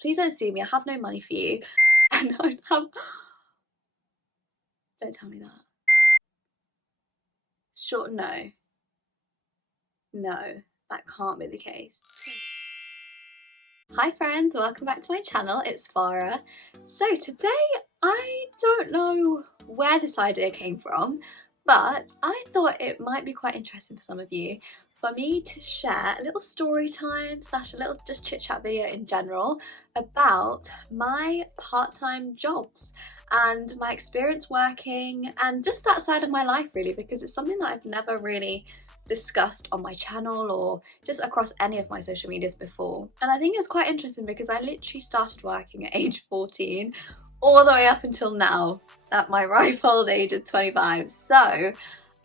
please don't sue me, I have no money for you. And I have, don't tell me that. Short no. No, that can't be the case. Hi friends, welcome back to my channel, it's Farah. So today, I don't know where this idea came from, but I thought it might be quite interesting for some of you for me to share a little story time / a little just chit chat video in general about my part-time jobs and my experience working and just that side of my life really, because it's something that I've never really discussed on my channel or just across any of my social medias before. And I think it's quite interesting because I literally started working at age 14 all the way up until now at my ripe old age of 25. So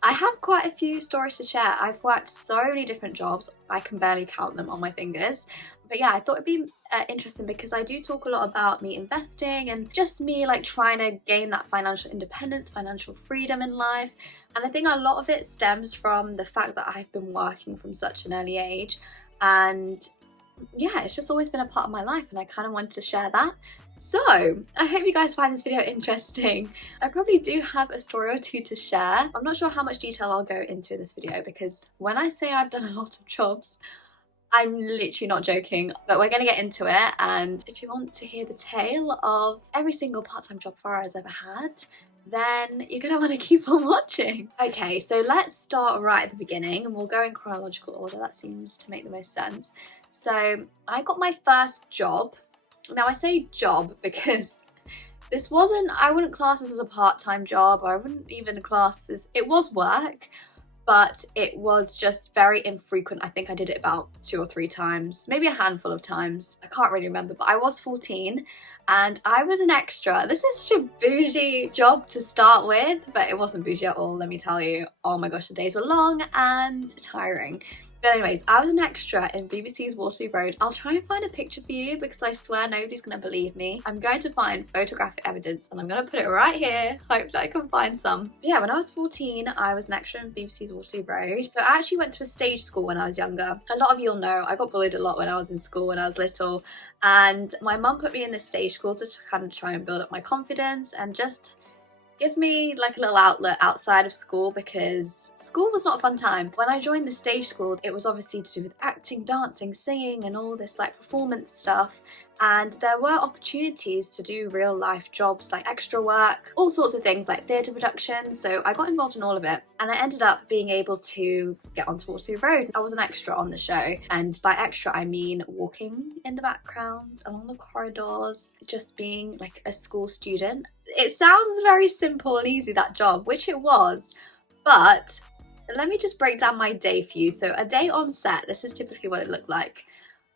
I have quite a few stories to share. I've worked so many different jobs, I can barely count them on my fingers. But yeah, I thought it'd be interesting because I do talk a lot about me investing and just me like trying to gain that financial independence, financial freedom in life. And I think a lot of it stems from the fact that I've been working from such an early age. And yeah, it's just always been a part of my life and I kind of wanted to share that. So I hope you guys find this video interesting. I probably do have a story or two to share. I'm not sure how much detail I'll go into this video because when I say I've done a lot of jobs, I'm literally not joking, but we're gonna get into it. And if you want to hear the tale of every single part-time job Farah has ever had, then you're gonna want to keep on watching. Okay, so let's start right at the beginning and we'll go in chronological order. That seems to make the most sense. So I got my first job. Now I say job because this wasn't, I wouldn't class this as a part-time job, or I wouldn't even class this, it was work, but it was just very infrequent. I think I did it about 2 or 3 times, maybe a handful of times. I can't really remember, but I was 14 and I was an extra. This is such a bougie job to start with, but it wasn't bougie at all, let me tell you. Oh my gosh, the days were long and tiring. But anyways, I was an extra in BBC's Waterloo Road. I'll try and find a picture for you because I swear nobody's going to believe me. I'm going to find photographic evidence and I'm going to put it right here. Hope that I can find some. But yeah, when I was 14, I was an extra in BBC's Waterloo Road. So I actually went to a stage school when I was younger. A lot of you'll know I got bullied a lot when I was in school when I was little. And my mum put me in this stage school to kind of try and build up my confidence and just give me like a little outlet outside of school because school was not a fun time. When I joined the stage school, it was obviously to do with acting, dancing, singing and all this like performance stuff. And there were opportunities to do real life jobs like extra work, all sorts of things like theatre production. So I got involved in all of it and I ended up being able to get onto Waterloo Road. I was an extra on the show, and by extra I mean walking in the background along the corridors, just being like a school student. It sounds very simple and easy, that job, which it was, but let me just break down my day for you. So a day on set, this is typically what it looked like.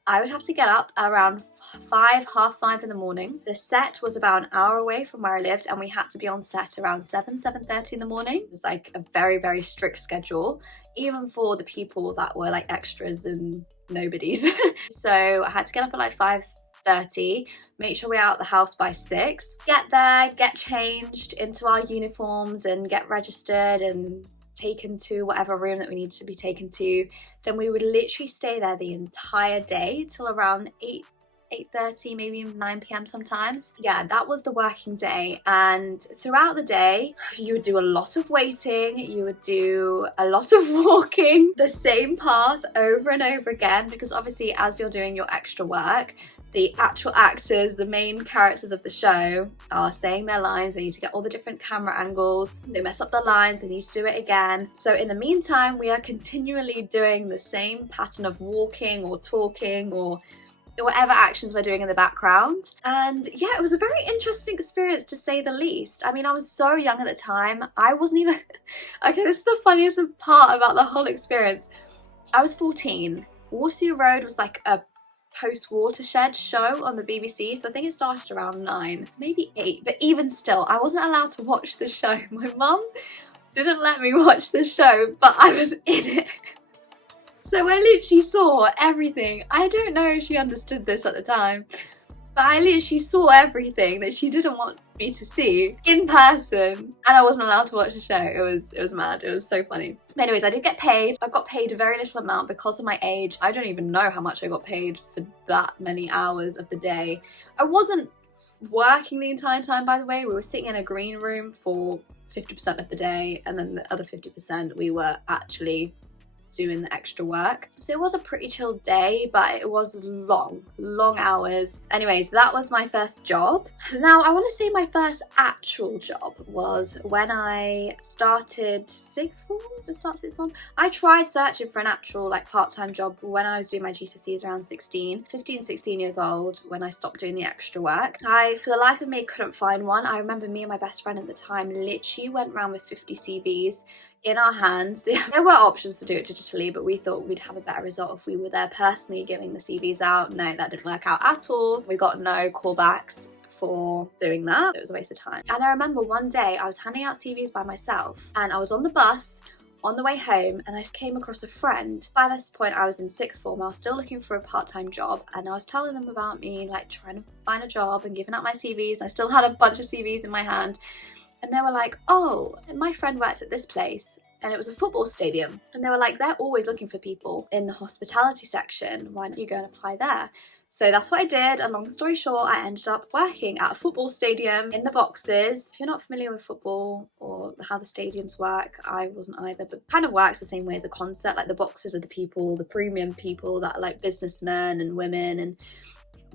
I would have to get up around 5, half 5 in the morning. The set was about an hour away from where I lived and we had to be on set around 7:30 in the morning. It was like a very, very strict schedule, even for the people that were like extras and nobodies. So I had to get up at like 5:30, make sure we're out of the house by 6, get there, get changed into our uniforms and get registered and taken to whatever room that we needed to be taken to. Then we would literally stay there the entire day till around 8:30, maybe even 9 p.m. sometimes. Yeah, that was the working day. And throughout the day, you would do a lot of waiting, you would do a lot of walking, the same path over and over again, because obviously as you're doing your extra work, the actual actors, the main characters of the show are saying their lines. They need to get all the different camera angles. They mess up the lines, they need to do it again. So in the meantime, we are continually doing the same pattern of walking or talking or whatever actions we're doing in the background. And yeah, it was a very interesting experience to say the least. I mean, I was so young at the time. I wasn't even, okay, this is the funniest part about the whole experience. I was 14. Waterloo Road was like a post-watershed show on the BBC, so I think it started around 9, maybe 8, but even still, I wasn't allowed to watch the show. My mum didn't let me watch the show, but I was in it. So I literally saw everything. I don't know if she understood this at the time, But I literally saw everything that she didn't want me to see in person, and I wasn't allowed to watch the show. It was mad. It was so funny. But anyways, I did get paid. I got paid a very little amount because of my age. I don't even know how much I got paid for that many hours of the day. I wasn't working the entire time, by the way. We were sitting in a green room for 50% of the day, and then the other 50% we were actually doing the extra work. So it was a pretty chill day, but it was long hours. Anyways, that was my first job. Now I want to say my first actual job was when I started sixth form. I tried searching for an actual like part-time job when I was doing my GCSEs around 16 years old, when I stopped doing the extra work. I, for the life of me, couldn't find one. I remember me and my best friend at the time literally went around with 50 CVs in our hands. There were options to do it digitally, but we thought we'd have a better result if we were there personally giving the CVs out. No, that didn't work out at all. We got no callbacks for doing that. It was a waste of time. And I remember one day I was handing out CVs by myself, and I was on the bus on the way home, and I came across a friend. By this point I was in sixth form. I was still looking for a part-time job, and I was telling them about me, like trying to find a job and giving out my CVs. I still had a bunch of CVs in my hand. And they were like, oh, my friend works at this place. And it was a football stadium. And they were like, they're always looking for people in the hospitality section. Why don't you go and apply there? So that's what I did. And long story short, I ended up working at a football stadium in the boxes. If you're not familiar with football or how the stadiums work, I wasn't either, but it kind of works the same way as a concert. Like the boxes are the people, the premium people that are like businessmen and women, and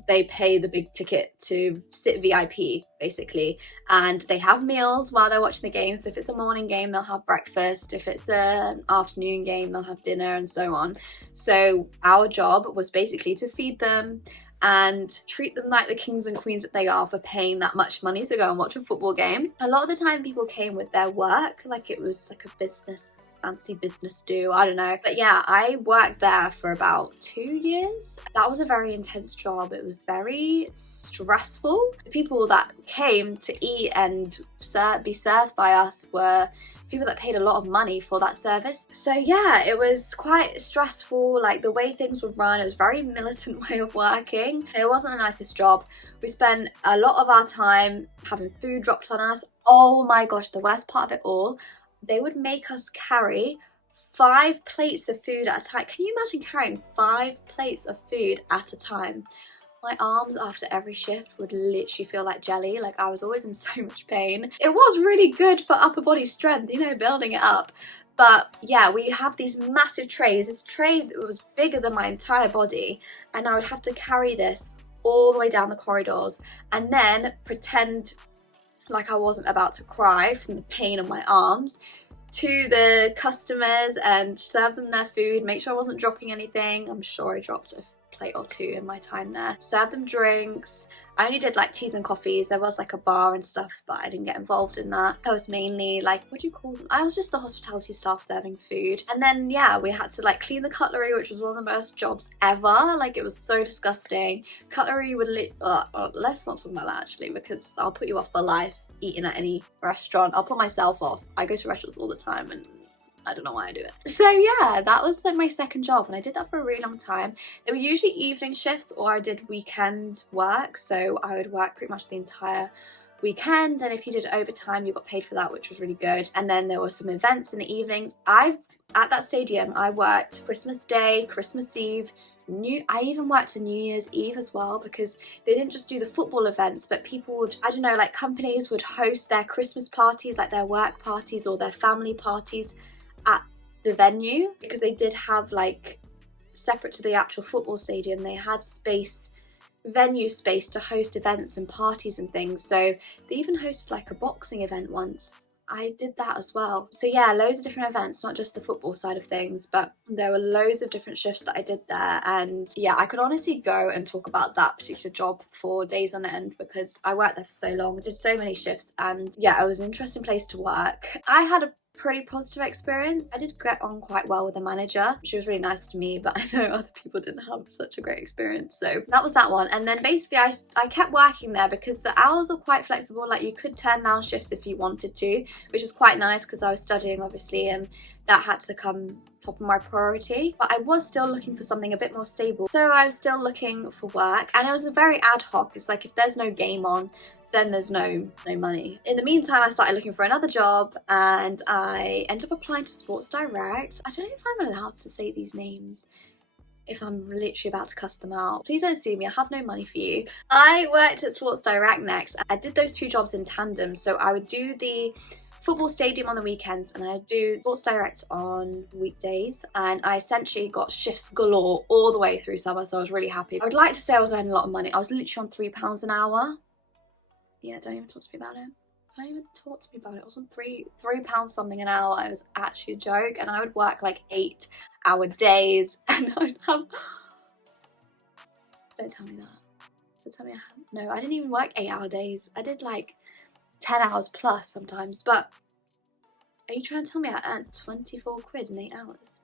they pay the big ticket to sit VIP basically, and they have meals while they're watching the game. So if it's a morning game, they'll have breakfast. If it's an afternoon game, they'll have dinner, and so on. So our job was basically to feed them and treat them like the kings and queens that they are for paying that much money to go and watch a football game. A lot of the time people came with their work, like it was like a business, fancy business do, I don't know. But yeah, I worked there for about 2 years. That was a very intense job. It was very stressful. The people that came to eat and be served by us were people that paid a lot of money for that service. So yeah, it was quite stressful, like the way things would run. It was a very militant way of working. It wasn't the nicest job. We spent a lot of our time having food dropped on us. Oh my gosh, the worst part of it all, they would make us carry 5 plates of food at a time. Can you imagine carrying 5 plates of food at a time? My arms after every shift would literally feel like jelly. Like I was always in so much pain. It was really good for upper body strength, you know, building it up. But yeah, we have these massive trays. This tray that was bigger than my entire body, and I would have to carry this all the way down the corridors and then pretend like I wasn't about to cry from the pain on my arms to the customers and serve them their food, make sure I wasn't dropping anything. I'm sure I dropped a plate or 2 in my time there. Serve them drinks. I only did like teas and coffees. There was like a bar and stuff, but I didn't get involved in that. I was mainly like, what do you call them? I was just the hospitality staff serving food. And then yeah, we had to like clean the cutlery, which was one of the worst jobs ever. Like it was so disgusting. Cutlery would let's not talk about that actually, because I'll put you off for life eating at any restaurant. I'll put myself off. I go to restaurants all the time and I don't know why I do it. So yeah, that was like my second job, and I did that for a really long time. They were usually evening shifts, or I did weekend work, so I would work pretty much the entire weekend, and if you did overtime you got paid for that, which was really good. And then there were some events in the evenings. At that stadium I worked Christmas Day, Christmas Eve, I even worked on New Year's Eve as well, because they didn't just do the football events, but people would, I don't know, like companies would host their Christmas parties, like their work parties or their family parties at the venue, because they did have like, separate to the actual football stadium, they had venue space to host events and parties and things. So they even hosted like a boxing event once. I did that as well. So yeah, loads of different events, not just the football side of things, but there were loads of different shifts that I did there. And yeah, I could honestly go and talk about that particular job for days on end, because I worked there for so long, did so many shifts, and yeah, it was an interesting place to work. I had a pretty positive experience. I did get on quite well with the manager. She was really nice to me, but I know other people didn't have such a great experience. So that was that one. And then basically I kept working there because the hours are quite flexible. Like you could turn down shifts if you wanted to, which is quite nice because I was studying obviously, and that had to come top of my priority. But I was still looking for something a bit more stable. So I was still looking for work, and it was a very ad hoc. It's like if there's no game on, then there's no money. In the meantime, I started looking for another job, and I ended up applying to Sports Direct. I don't know if I'm allowed to say these names if I'm literally about to cuss them out. Please don't sue me, I have no money for you. I worked at Sports Direct next. I did those two jobs in tandem. So I would do the football stadium on the weekends and I'd do Sports Direct on weekdays, and I essentially got shifts galore all the way through summer, so I was really happy. I would like to say I was earning a lot of money. I was literally on £3 an hour. Yeah, don't even talk to me about it. Don't even talk to me about it. I was on £3 something an hour. It was actually a joke, and I would work like 8-hour days, and I'd have... Don't tell me that. Don't tell me no, I didn't even work 8-hour days. I did like 10 hours plus sometimes. But are you trying to tell me I earned 24 quid in 8 hours?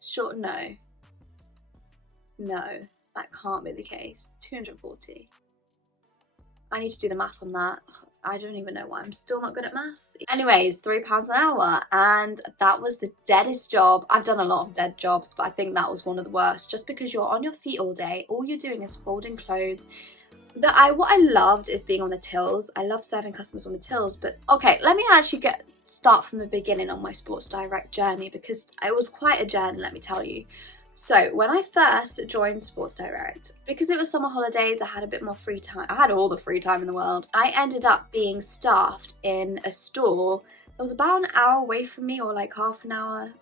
Sure, no. No, that can't be the case. 240. I need to do the math on that. I don't even know why I'm still not good at maths. Anyways, £3 an hour, and that was the deadest job. I've done a lot of dead jobs, but I think that was one of the worst, just because you're on your feet all day. All you're doing is folding clothes. What I loved is being on the tills. I love serving customers on the tills, but okay, let me actually start from the beginning on my Sports Direct journey, because it was quite a journey, let me tell you. So when I first joined Sports Direct, because it was summer holidays, I had a bit more free time. I had all the free time in the world. I ended up being staffed in a store that was about an hour away from me, or like half an hour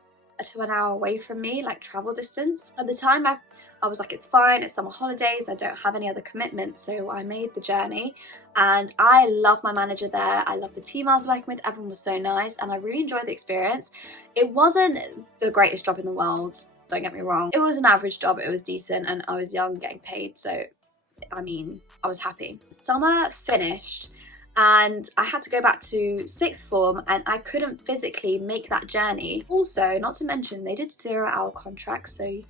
to an hour away from me, like travel distance. At the time, I was like, it's fine, it's summer holidays, I don't have any other commitments, so I made the journey. And I love my manager there, I love the team I was working with, everyone was so nice, and I really enjoyed the experience. It wasn't the greatest job in the world, don't get me wrong. It was an average job, it was decent, and I was young, getting paid, so I mean, I was happy. Summer finished, and I had to go back to sixth form, and I couldn't physically make that journey. Also, not to mention, they did 0-hour contracts, so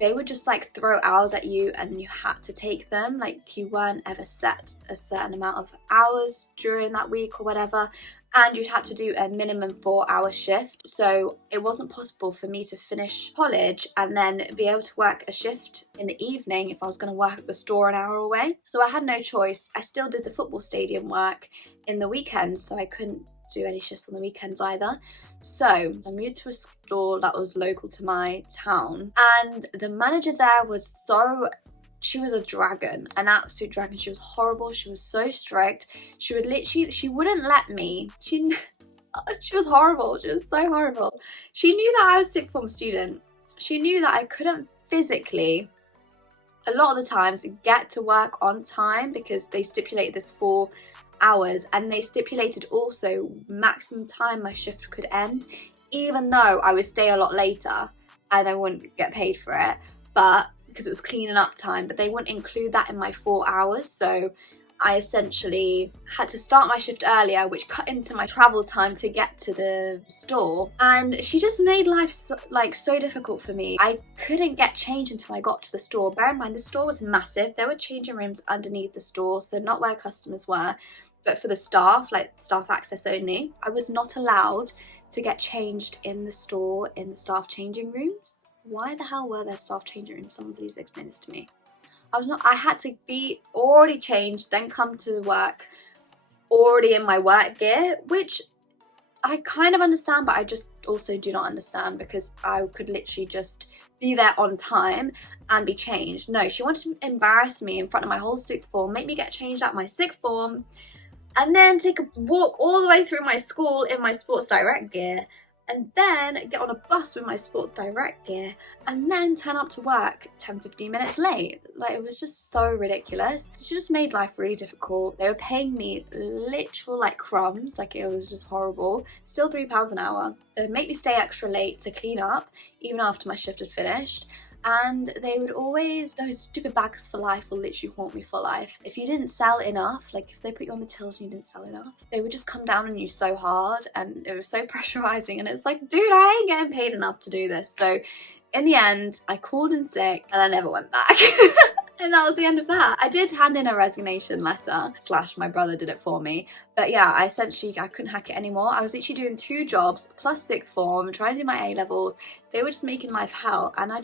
they would just like throw hours at you and you had to take them. Like, you weren't ever set a certain amount of hours during that week or whatever, and you'd had to do a minimum 4-hour shift. So it wasn't possible for me to finish college and then be able to work a shift in the evening if I was going to work at the store an hour away. So I had no choice. I still did the football stadium work in the weekends, so I couldn't do any shifts on the weekends either. So I moved to a store that was local to my town, and the manager there was she was a dragon, an absolute dragon. She was horrible. She was so strict. She wouldn't let me. She was horrible. She was so horrible. She knew that I was a sixth form student. She knew that I couldn't physically, a lot of the times, get to work on time, because they stipulated this 4 hours, and they stipulated also maximum time my shift could end, even though I would stay a lot later and I wouldn't get paid for it, but because it was cleaning up time, but they wouldn't include that in my 4 hours. So I essentially had to start my shift earlier, which cut into my travel time to get to the store. And she just made life so difficult for me. I couldn't get changed until I got to the store. Bear in mind, the store was massive. There were changing rooms underneath the store, so not where customers were, but for the staff, like staff access only. I was not allowed to get changed in the store, in the staff changing rooms. Why the hell were there staff changing rooms? Someone please explain this to me. I had to be already changed, then come to work already in my work gear, which I kind of understand, but I just also do not understand, because I could literally just be there on time and be changed. No, she wanted to embarrass me in front of my whole sixth form, make me get changed at my sixth form, and then take a walk all the way through my school in my Sports Direct gear, and then get on a bus with my Sports Direct gear, and then turn up to work 10-15 minutes late. Like, it was just so ridiculous. She just made life really difficult. They were paying me literal like crumbs, like it was just horrible. Still £3 an hour. They'd make me stay extra late to clean up, even after my shift had finished. And they would always, those stupid bags for life will literally haunt me for life. If you didn't sell enough, like if they put you on the tills and you didn't sell enough, they would just come down on you so hard, and it was so pressurizing, and it's like, dude, I ain't getting paid enough to do this. So in the end, I called in sick and I never went back. And that was the end of that. I did hand in a resignation letter, / my brother did it for me. But yeah, I couldn't hack it anymore. I was literally doing 2 jobs plus sixth form, trying to do my A-levels. They were just making life hell, and I'm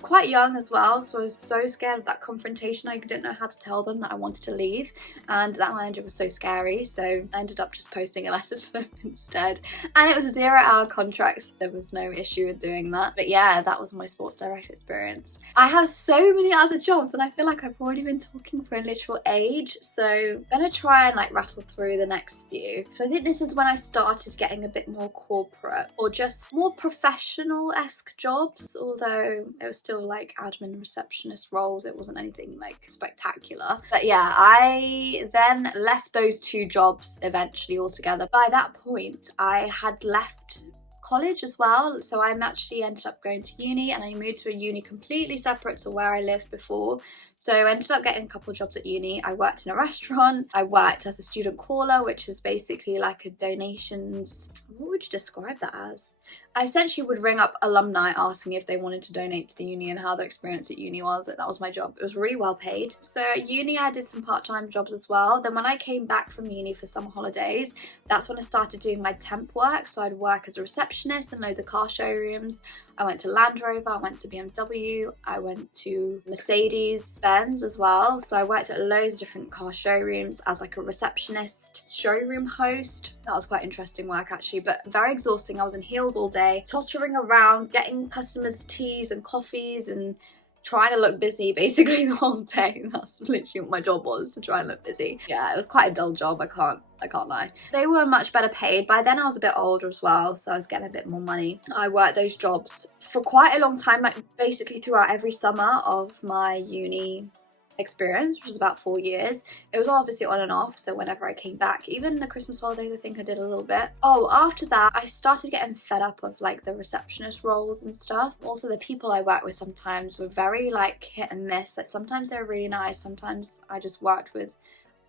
quite young as well, so I was so scared of that confrontation. I didn't know how to tell them that I wanted to leave, and that manager was so scary, so I ended up just posting a letter to them instead. And it was a 0-hour contract, so there was no issue with doing that. But yeah, that was my sports direct experience. I have so many other jobs, and I feel like I've already been talking for a literal age, so I'm gonna try and like rattle through the next few. So I think this is when I started getting a bit more corporate, or just more professional-esque jobs, although it was still like admin receptionist roles. It wasn't anything like spectacular. But yeah, I then left those 2 jobs eventually altogether. By that point, I had left college as well, so I actually ended up going to uni, and I moved to a uni completely separate to where I lived before. So I ended up getting a couple jobs at uni. I worked in a restaurant, I worked as a student caller, which is basically like a donations, what would you describe that as? I essentially would ring up alumni asking if they wanted to donate to the uni and how their experience at uni was. That was my job. It was really well paid. So at uni I did some part-time jobs as well. Then when I came back from uni for summer holidays, that's when I started doing my temp work. So I'd work as a receptionist in loads of car showrooms. I went to Land Rover, I went to BMW, I went to Mercedes-Benz as well. So I worked at loads of different car showrooms as like a receptionist, showroom host. That was quite interesting work actually, but very exhausting. I was in heels all day, tottering around, getting customers teas and coffees and trying to look busy basically the whole day. That's literally what my job was, to try and look busy. Yeah, it was quite a dull job, I can't lie. They were much better paid. By then I was a bit older as well, so I was getting a bit more money. I worked those jobs for quite a long time, like basically throughout every summer of my uni experience, which was about 4 years. It was obviously on and off, so whenever I came back, even the Christmas holidays, I think I did a little bit. Oh, after that I started getting fed up of like the receptionist roles and stuff. Also the people I worked with sometimes were very like hit and miss. Like sometimes they were really nice, sometimes I just worked with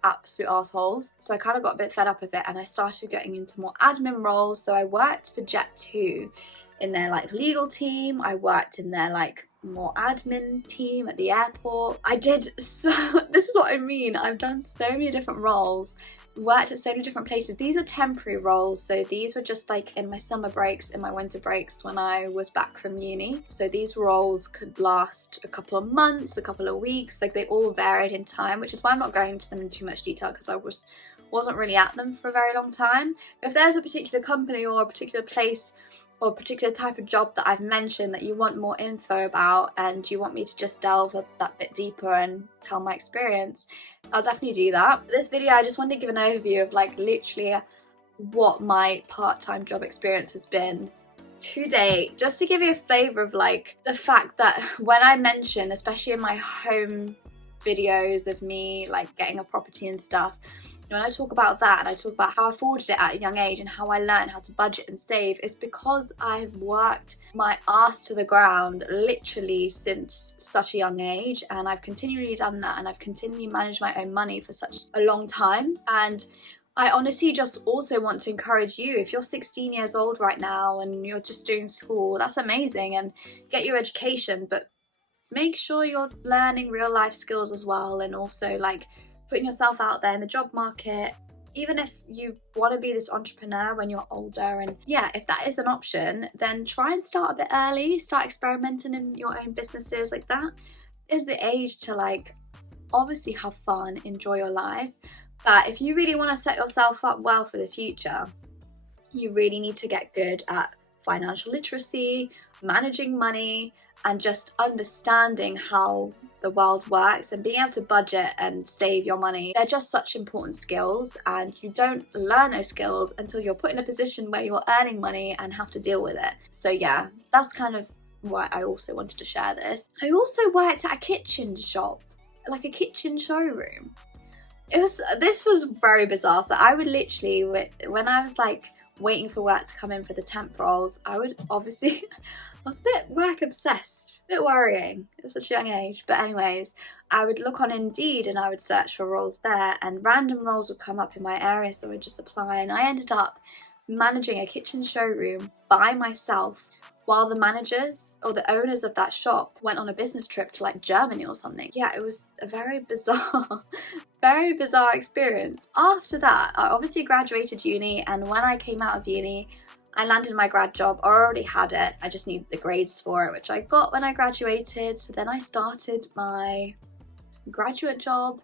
absolute assholes. So I kind of got a bit fed up of it, and I started getting into more admin roles. So I worked for Jet2 in their like legal team. I worked in their like more admin team at the airport. This is what I mean, I've done so many different roles, worked at so many different places. These are temporary roles, so these were just like in my summer breaks, in my winter breaks when I was back from uni. So these roles could last a couple of months, a couple of weeks, like they all varied in time, which is why I'm not going into them in too much detail, because I wasn't really at them for a very long time. But if there's a particular company or a particular place or a particular type of job that I've mentioned that you want more info about, and you want me to just delve that bit deeper and tell my experience, I'll definitely do that. For this video I just wanted to give an overview of like literally what my part-time job experience has been to date, just to give you a flavour of like the fact that when I mention, especially in my home videos of me like getting a property and stuff, when I talk about that and I talk about how I afforded it at a young age and how I learned how to budget and save, it's because I've worked my ass to the ground literally since such a young age, and I've continually done that, and I've continually managed my own money for such a long time. And I honestly just also want to encourage you, if you're 16 years old right now and you're just doing school, that's amazing, and get your education, but make sure you're learning real life skills as well, and also like putting yourself out there in the job market, even if you want to be this entrepreneur when you're older. And yeah, if that is an option, then try and start a bit early, start experimenting in your own businesses. Like that is the age to like obviously have fun, enjoy your life. But if you really want to set yourself up well for the future, you really need to get good at financial literacy, managing money, and just understanding how the world works and being able to budget and save your money. They're just such important skills, and you don't learn those skills until you're put in a position where you're earning money and have to deal with it. So yeah, that's kind of why I also wanted to share this. I also worked at a kitchen shop, like a kitchen showroom. This was very bizarre. So I would literally, when I was like waiting for work to come in for the temp roles, I would obviously I was a bit work obsessed, a bit worrying at such a young age. But anyways, I would look on Indeed and I would search for roles there, and random roles would come up in my area, so I would just apply, and I ended up managing a kitchen showroom by myself while the managers or the owners of that shop went on a business trip to like Germany or something. Yeah, it was a very bizarre, very bizarre experience. After that, I obviously graduated uni, and when I came out of uni, I landed my grad job. I already had it, I just needed the grades for it, which I got when I graduated. So then I started my graduate job,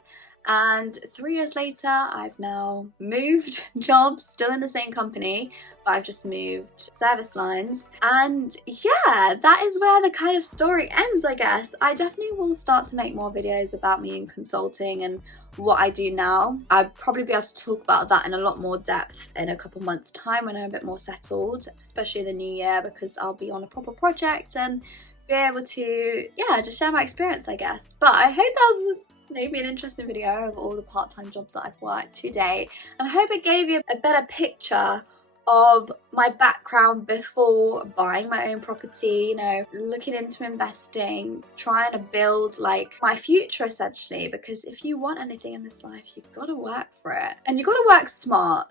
and 3 years later I've now moved jobs, still in the same company, but I've just moved service lines. And yeah, that is where the kind of story ends, I guess. I definitely will start to make more videos about me in consulting and what I do now. I'd probably be able to talk about that in a lot more depth in a couple months time when I'm a bit more settled, especially the new year, because I'll be on a proper project and be able to, yeah, just share my experience, I guess. But I hope that was maybe an interesting video of all the part-time jobs that I've worked to date, and I hope it gave you a better picture of my background before buying my own property, you know, looking into investing, trying to build like my future essentially, because if you want anything in this life, you've got to work for it, and you've got to work smart.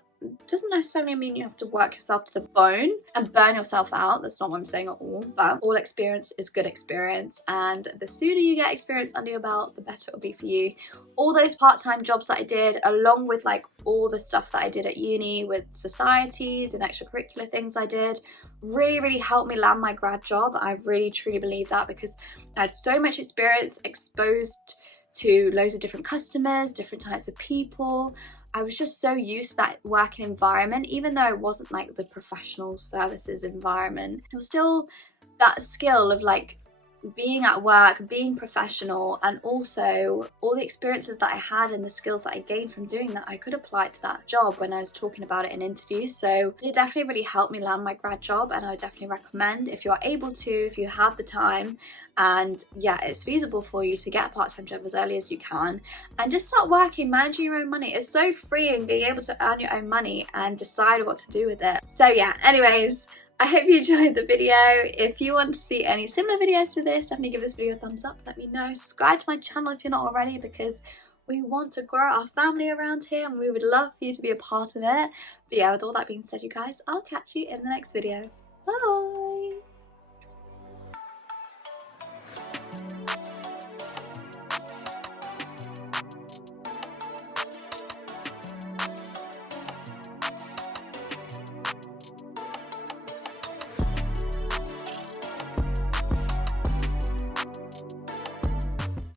Doesn't necessarily mean you have to work yourself to the bone and burn yourself out. That's not what I'm saying at all, but all experience is good experience, and the sooner you get experience under your belt, the better it'll be for you. All those part-time jobs that I did, along with like all the stuff that I did at uni with societies and extracurricular things I did, really helped me land my grad job. I really truly believe that, because I had so much experience, exposed to loads of different customers, different types of people. I was just so used to that working environment, even though it wasn't like the professional services environment. It was still that skill of like being at work, being professional, and also all the experiences that I had and the skills that I gained from doing that, I could apply to that job when I was talking about it in interviews. So it definitely really helped me land my grad job, and I would definitely recommend, if you're able to, if you have the time, and yeah, it's feasible for you, to get a part-time job as early as you can and just start working, managing your own money. It's so freeing being able to earn your own money and decide what to do with it. So yeah, anyways, I hope you enjoyed the video. If you want to see any similar videos to this, definitely give this video a thumbs up, let me know. Subscribe to my channel if you're not already, because we want to grow our family around here and we would love for you to be a part of it. But yeah, with all that being said, you guys, I'll catch you in the next video. Bye!